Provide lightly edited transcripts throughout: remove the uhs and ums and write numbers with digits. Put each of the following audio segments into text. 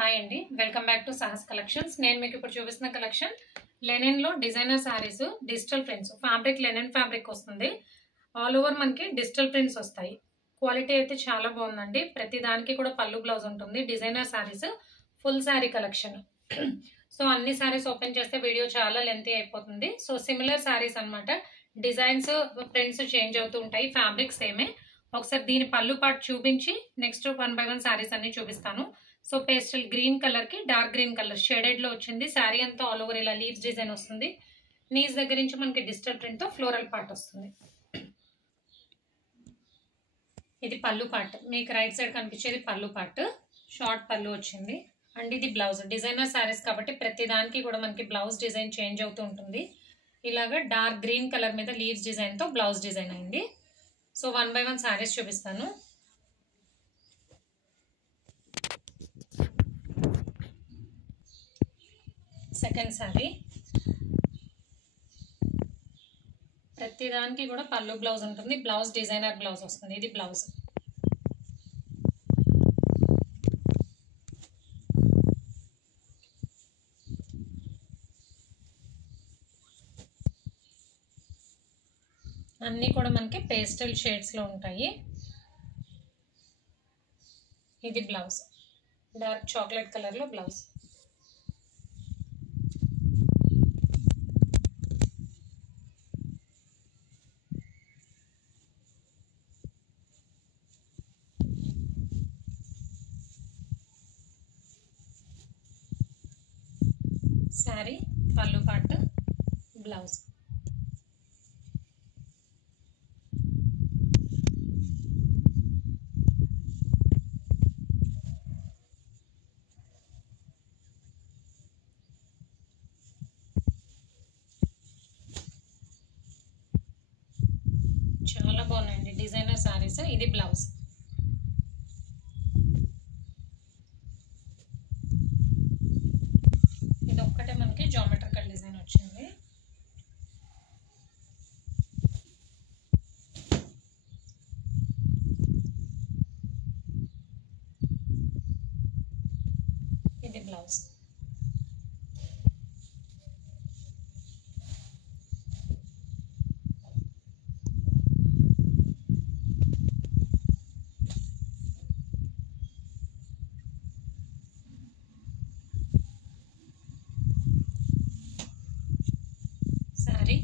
Hi అండి, welcome back to Sahas collections. నేను మీకు ఇప్పుడు చూపిస్తున్న కలెక్షన్ లెనిన్ లో designer saris, digital prints, fabric linen fabric వస్తుంది. ఆల్ ఓవర్ మనకి డిజిటల్ ప్రింట్స్ వస్తాయి. క్వాలిటీ అయితే చాలా బాగుందండి. ప్రతి దానికి కూడా పళ్ళు బ్లౌజ్ ఉంటుంది. Designer saris full sari collection. So అన్ని సారీస్ ఓపెన్ చేస్తే వీడియో చాలా లెంతీ అయిపోతుంది. సో సిమిలర్ సారీస్ అన్నమాట. డిజైన్స్, ప్రింట్స్ చేంజ్ అవుతూ ఉంటాయి. ఫ్యాబ్రిక్ సేమే. ఒకసారి దీని పళ్ళు పార్ట్ చూపించి నెక్స్ట్ 1 by 1 సారీస్ అన్ని చూపిస్తాను. సో పేస్టల్ గ్రీన్ కలర్ కి డార్క్ గ్రీన్ కలర్ షేడెడ్ లో వచ్చింది. శారీ అంతా ఆల్ ఓవర్ ఇలా లీవ్స్ డిజైన్ వస్తుంది. నీస్ దగ్గర నుంచి మనకి డిజిటల్ ప్రింట్ తో ఫ్లోరల్ పార్ట్ వస్తుంది. ఇది పళ్ళు పార్ట్. మీకు రైట్ సైడ్ కనిపించేది పళ్ళు పార్ట్. షార్ట్ పళ్ళు వచ్చింది. అండ్ ఇది బ్లౌజ్. డిజైనర్ సారీస్ కాబట్టి ప్రతి దానికి కూడా మనకి బ్లౌజ్ డిజైన్ చేంజ్ అవుతూ ఉంటుంది. ఇలాగా డార్క్ గ్రీన్ కలర్ మీద లీవ్స్ డిజైన్ తో బ్లౌజ్ డిజైన్ అయింది. సో 1 by 1 సారీస్ చూపిస్తాను. Second sorry. ప్రతి దానికి కూడా పళ్ళు బ్లౌజ్ ఉంటుంది. బ్లౌజ్ డిజైనర్ బ్లౌజ్ వస్తుంది. ఇది బ్లౌజ్. అన్నీ కూడా మనకి పేస్టల్ షేడ్స్ లో ఉంటాయి. ఇది బ్లౌజ్. డార్క్ చాక్లెట్ కలర్ లో బ్లౌజ్. శారీ, పళ్ళు పార్ట్, బ్లౌజ్. చాలా బాగున్నాయండి డిజైనర్ సారీస్. ఇది బ్లౌజ్. ఇది ఒక్కటే మనకి జామెట్రికల్ డిజైన్ వచ్చింది. ఇది బ్లౌజ్. శారీ,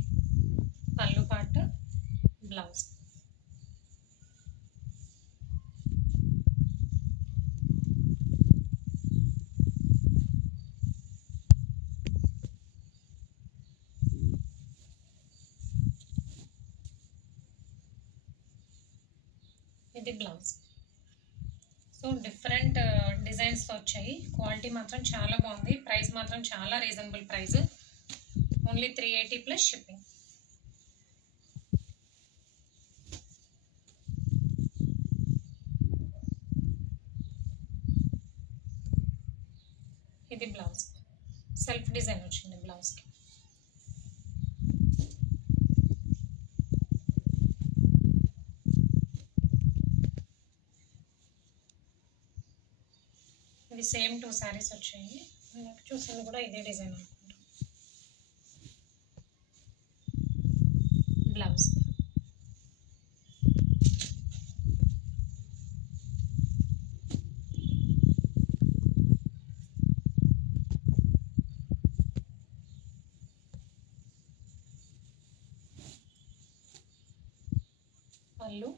పళ్ళు పార్ట్, బ్లౌజ్. ఇది బ్లౌజ్. సో డిఫరెంట్ డిజైన్స్ వచ్చాయి. క్వాలిటీ మాత్రం చాలా బాగుంది. ప్రైస్ మాత్రం చాలా reasonable price. Only 380 plus shipping. ఇది బ్లౌజ్. సెల్ఫ్ డిజైన్ వచ్చింది బ్లౌజ్కి. ఇది సేమ్ 2 సారీస్ వచ్చాయి. చూసింది కూడా ఇదే డిజైన్ అనుకుంటా. బ్లౌజ్. పళ్ళు,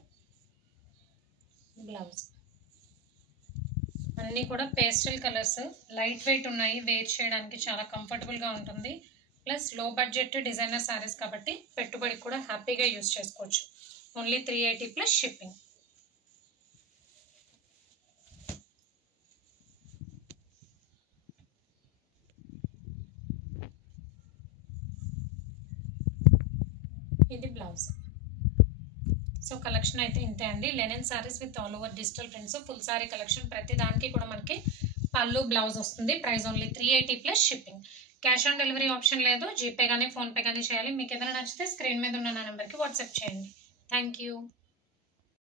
బ్లౌజ్. అన్నీ కూడా పేస్టల్ కలర్స్, లైట్ వెయిట్ ఉన్నాయి. వేర్ చేయడానికి చాలా కంఫర్టబుల్గా ఉంటుంది. ప్లస్ లో బడ్జెట్ డిజైనర్ సారీస్ కాబట్టి పెట్టుబడికి కూడా హ్యాపీగా యూజ్ చేసుకోవచ్చు. Only 380 plus shipping. ఇది బ్లౌజ్. సో కలెక్షన్ అయితే ఇంతే అండి. Linen sarees with all over digital prints, full saree collection. ప్రతి దానికి కూడా మనకి పళ్ళు బ్లౌజ్ వస్తుంది. Price only 380 plus shipping. Cash on delivery option లేదు. జీపే కానీ ఫోన్పే కానీ చేయాలి. మీకు ఏదైనా నచ్చితే స్క్రీన్ మీద ఉన్న నా నెంబర్కి వాట్సాప్ చేయండి. Thank you.